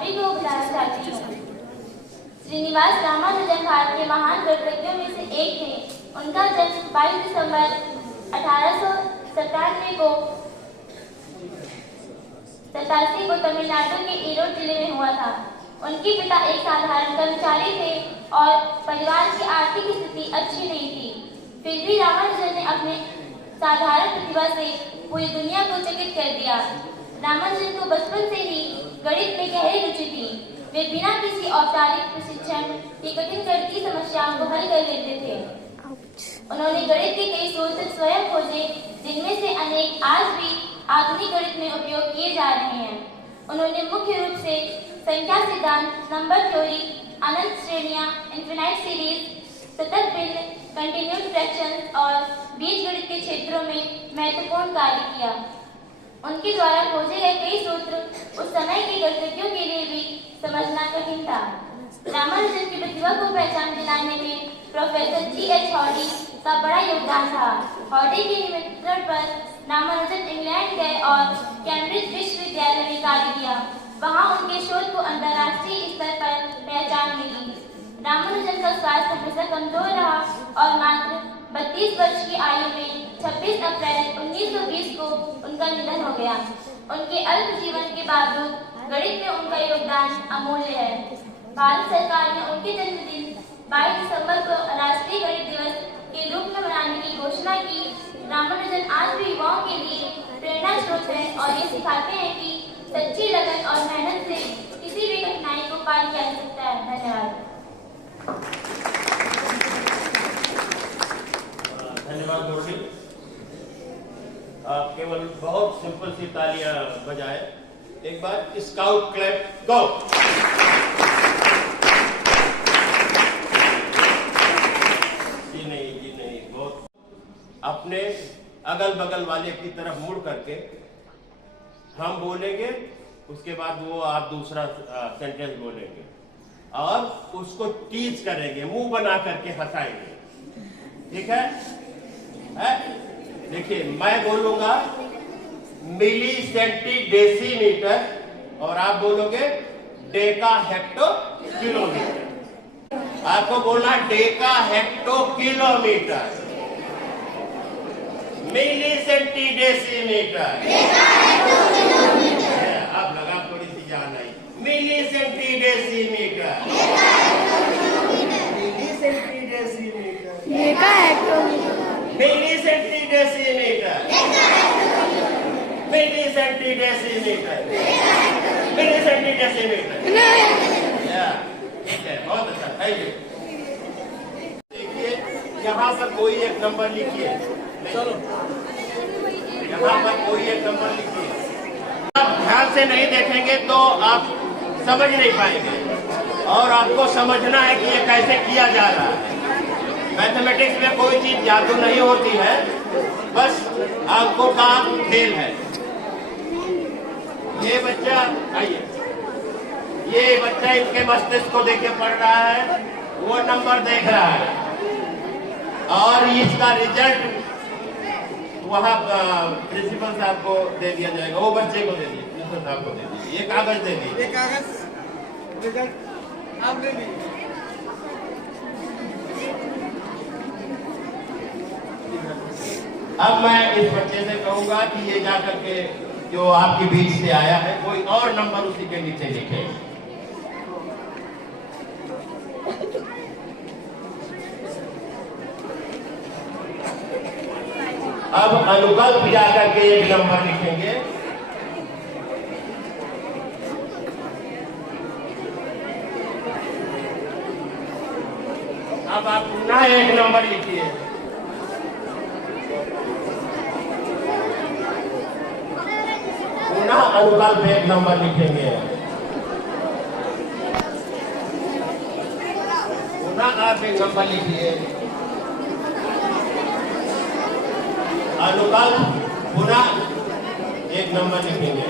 सभी को बुलाना चाहती हूँ। श्रीनिवास रामानुजन भारत के महान गणितज्ञों में से एक थे। उनका जन्म 22 दिसंबर 1887 को तमिलनाडु के ईरोड जिले में हुआ था। उनके पिता एक साधारण कर्मचारी थे और परिवार की आर्थिक स्थिति अच्छी नहीं थी। फिर भी रामानुजन ने अपने साधारण प्रतिभा से पूरी दुनिया को चकित कर दिया। रामानुजन को बचपन से ही गणित में गहरी रुचि थी। वे बिना किसी औपचारिक प्रशिक्षण की कठिन गणितीय समस्याओं को हल कर लेते थे। उन्होंने गणित के कई सूत्र स्वयं खोजे, जिनमें से अनेक आज भी आधुनिक गणित में उपयोग किए जा रहे हैं। उन्होंने मुख्य रूप से संख्या सिद्धांत, नंबर थ्योरी, अनंत श्रेणियां, इनफिनाइट सीरीज, सतत भिन्न, कंटिन्यूड फ्रैक्शंस और बीजगणित के क्षेत्रों में महत्वपूर्ण कार्य किया। उनके द्वारा खोजे गए कई सूत्र उस समय के गणितज्ञों के लिए भी समझना कठिन था। रामानुजन की प्रतिभा को पहचान दिलाने में प्रोफेसर G.H. हॉडी का बड़ा योगदान था। हॉडी के निमंत्रण पर रामानुजन इंग्लैंड गए और कैम्ब्रिज विश्वविद्यालय में कार्य किया। वहां उनके शोध को अंतर्राष्ट्रीय स्तर पर पहचान मिली। रामानुजन का स्वास्थ्य हमेशा कमजोर रहा और मात्र 32 वर्ष की आयु में 26 अप्रैल 1920 को उनका निधन हो गया। उनके अल्प जीवन के बावजूद गणित में उनका योगदान अमूल्य है। भारत सरकार ने उनके जन्मदिन 22 दिसंबर को राष्ट्रीय गणित दिवस के रूप में मनाने की घोषणा की। रामानुजन आज भी युवाओं के लिए प्रेरणा स्रोत है और ये सिखाते हैं कि सच्ची लगन और मेहनत से किसी भी कठिनाई को पार किया जा सकता है। धन्यवाद। धन्यवाद गौरी। केवल बहुत सिंपल सी तालियां बजाए। एक बार स्काउट क्लैप गो। जी नहीं, बहुत अपने अगल बगल वाले की तरफ मुड़ करके हम बोलेंगे, उसके बाद वो आप दूसरा सेंटेंस बोलेंगे और उसको टीज करेंगे, मुंह बना करके हंसाएंगे। ठीक है? देखिए, मैं बोलूंगा मिली सेंटी डेसीमीटर और आप बोलोगे डेका हेक्टो किलोमीटर। आपको बोलना डेका हेक्टो किलोमीटर, मिली सेंटी डेसीमीटर। अब लगा थोड़ी सी जान आई। मिली सेंटी डेसीमीटर, मिली सेंटी डेसीमीटर, डेका हेक्टोमीटर, मिली सेंटी डेसीमीटर, मिली सेंटी डेसीमीटर, मिली सेंटी डेसीमीटर। ठीक है, बहुत अच्छा। Thank you. देखिए, यहाँ पर कोई एक नंबर लिखिए। चलो, यहाँ पर कोई एक नंबर लिखिए। आप ध्यान से नहीं देखेंगे तो आप समझ नहीं पाएंगे और आपको समझना है कि ये कैसे किया जा रहा है। मैथमेटिक्स में कोई चीज जादू नहीं होती है, बस आंखों का खेल है। ये बच्चा, आइए, ये बच्चा इसके मस्तिष्क को देख के पढ़ रहा है, वो नंबर देख रहा है और इसका रिजल्ट वहाँ प्रिंसिपल साहब को दे दिया जाएगा। वो बच्चे को दे दीजिए, प्रिंसिपल साहब को दे दीजिए। ये कागज दे दीजिए, ये कागज रिजल्ट आप ले लीजिए। अब मैं इस बच्चे से कहूंगा कि ये जाकर के जो आपके बीच से आया है कोई और नंबर उसी के नीचे लिखे। अब अनुकल्प जाकर के एक नंबर लिखेंगे। अब आप पुनः एक नंबर लिखिए। पुनः अनुकल्प एक नंबर लिखेंगे। पुनः आप एक नंबर लिखिए। अनुकल्प पुनः एक नंबर लिखेंगे।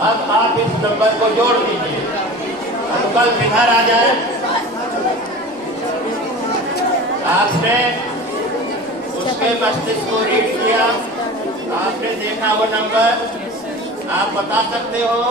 अब आप इस नंबर को जोड़ दीजिए। अनुकल्प इधर आ जाए। आपने उसके मस्तिष्क को रीड किया, आपने देखा वो नंबर आप बता सकते हो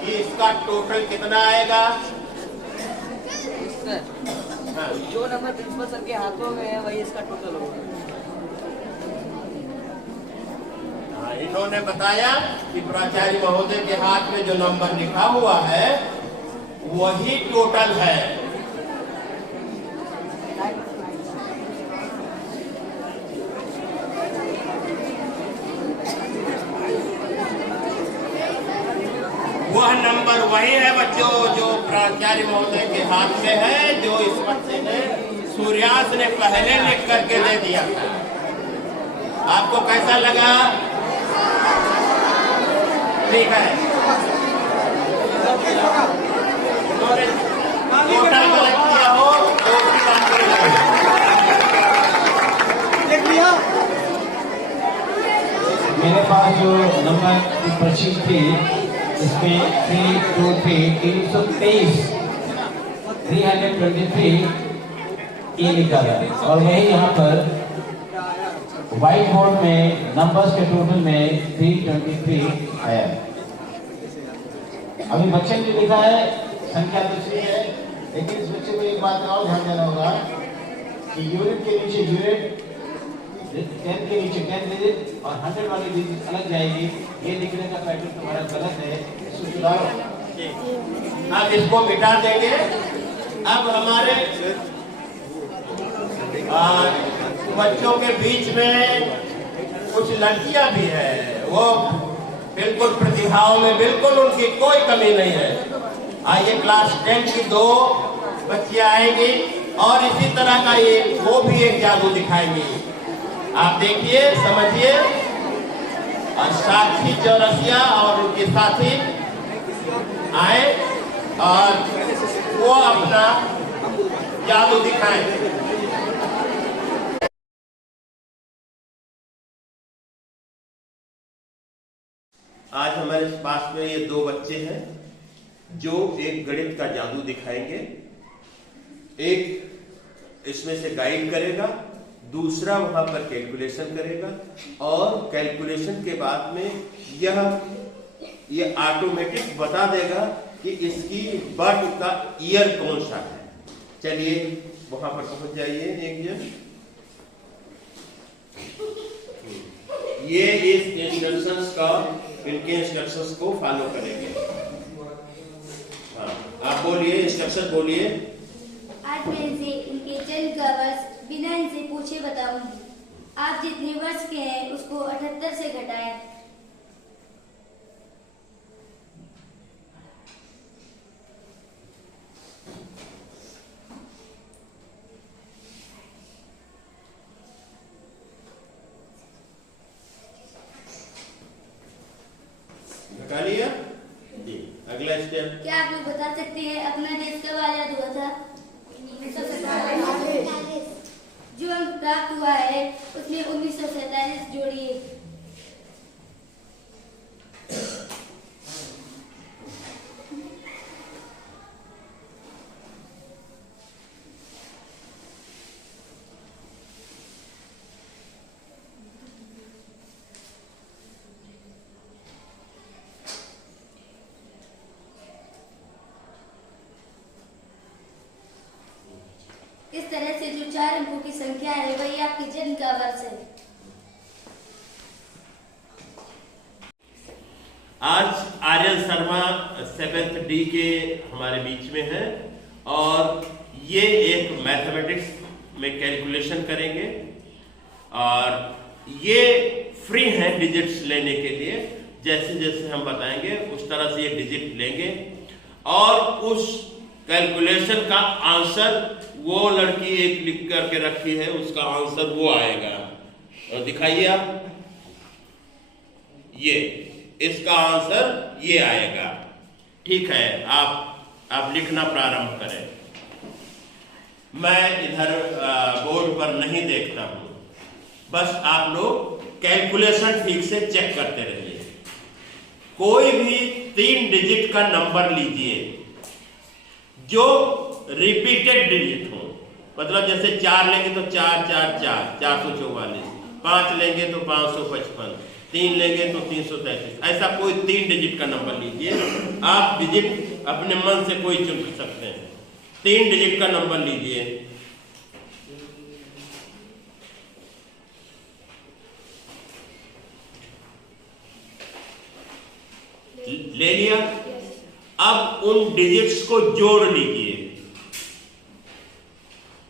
कि इसका टोटल कितना आएगा? हाँ। जो नंबर प्रिंसिपल सर के हाथों में है वही इसका टोटल होगा। हाँ, इन्होंने बताया कि प्राचार्य महोदय के हाथ में जो नंबर लिखा हुआ है वही टोटल है। वह नंबर वही है बच्चों जो प्राचार्य महोदय के हाथ में है, जो इस बच्चे ने सूर्यांश ने पहले लिख करके दे दिया था। आपको कैसा लगा? ठीक है। उन्होंने टोटल गलत किया हो तो उसकी बात करेंगे। देख लिया। मेरे पास जो नंबर की पर्ची थी इसमें 323 ये लिखा है और वही यहाँ पर व्हाइट बोर्ड में नंबर्स के टोटल में 323 आया। अभी बच्चे ने लिखा है संख्या तो सही है, लेकिन इस बच्चे को एक बात और ध्यान देना होगा कि यूनिट के नीचे यूनिट, 10 के नीचे 10 डिजिट और 100 वाली डिजिट अलग जाएगी। ये लिखने का पैटर्न तुम्हारा गलत है, इसको सुधारो। अब इसको मिटा देंगे। अब हमारे बच्चों के बीच में कुछ लड़कियां भी है, वो बिल्कुल प्रतिभाओं में बिल्कुल उनकी कोई कमी नहीं है। आइए क्लास 10 की 2 बच्चियां आएंगी और इसी तरह का ये वो भी एक जादू दिखाएंगी। आप देखिए, समझिए। और साथी चौरसिया और उनके साथी आए और वो अपना जादू दिखाएं। आज हमारे पास में ये 2 बच्चे हैं जो एक गणित का जादू दिखाएंगे। एक इसमें से गाइड करेगा, दूसरा वहां पर कैलकुलेशन करेगा और कैलकुलेशन के बाद में ये ऑटोमेटिक बता देगा कि इसकी बर्थ का ईयर कौन सा है। चलिए वहां पर पहुंच जाइए एक जन। ये इस इंस्ट्रक्शंस का, इनके इंस्ट्रक्शंस को फॉलो करेंगे। हाँ, आप बोलिए, इंस्ट्रक्शन बोलिए। आज मैं इनसे इनके जन्म का वर्ष बिना इनसे पूछे बताऊंगी। आप जितने वर्ष के हैं उसको 78 से घटाएं। निकालिए जी। अगला स्टेप। क्या आप लोग बता सकते हैं अपना देश कब आजाद हुआ था? 1947। जो अंक प्राप्त हुआ है उसमें 1947 जोड़िए। इस तरह से जो 4 अंकों की संख्या है वही आपके जन्म का वर्ष है। आज आर्यन शर्मा 7th D के हमारे बीच में है और ये एक मैथमेटिक्स में कैलकुलेशन करेंगे और ये फ्री है डिजिट्स लेने के लिए। जैसे जैसे हम बताएंगे उस तरह से ये डिजिट लेंगे और उस कैलकुलेशन का आंसर वो लड़की एक लिख करके रखी है, उसका आंसर वो आएगा। और दिखाइए आप, ये इसका आंसर ये आएगा। ठीक है, आप लिखना प्रारंभ करें। मैं इधर बोर्ड पर नहीं देखता हूं, बस आप लोग कैलकुलेशन ठीक से चेक करते रहिए। कोई भी 3 डिजिट का नंबर लीजिए जो रिपीटेड डिजिट हो, मतलब जैसे 4 लेंगे तो 4 4 4 444, 5 लेंगे तो 555, 3 लेंगे तो 333। ऐसा कोई 3 डिजिट का नंबर लीजिए, आप डिजिट अपने मन से कोई चुन सकते हैं। 3 डिजिट का नंबर लीजिए। ले लिया। अब उन डिजिट्स को जोड़ लीजिए।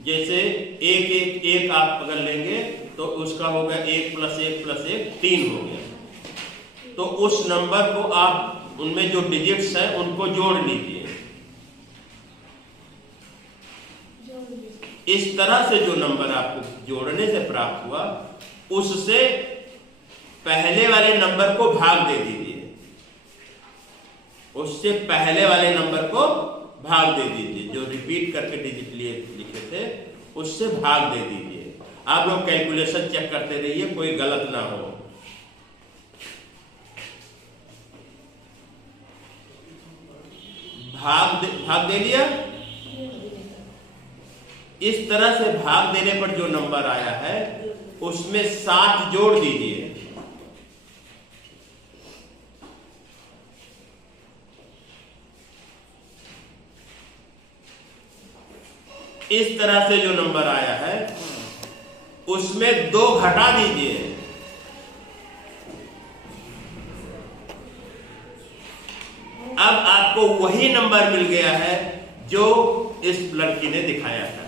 जैसे एक आप अगर लेंगे तो उसका हो गया 1 + 1 + 1 3 हो गया। तो उस नंबर को आप उनमें जो डिजिट्स हैं उनको जोड़ लीजिए। इस तरह से जो नंबर आपको जोड़ने से प्राप्त हुआ उससे पहले वाले नंबर को भाग दे दीजिए। उससे पहले वाले नंबर को भाग दे दीजिए। जो रिपीट करके डिजिट लिए लिखे थे उससे भाग दे दीजिए। आप लोग कैलकुलेशन चेक करते रहिए, कोई गलत ना हो। भाग दे दिया। इस तरह से भाग देने पर जो नंबर आया है उसमें 7 जोड़ दीजिए। इस तरह से जो नंबर आया है उसमें 2 घटा दीजिए। अब आपको वही नंबर मिल गया है जो इस लड़की ने दिखाया था।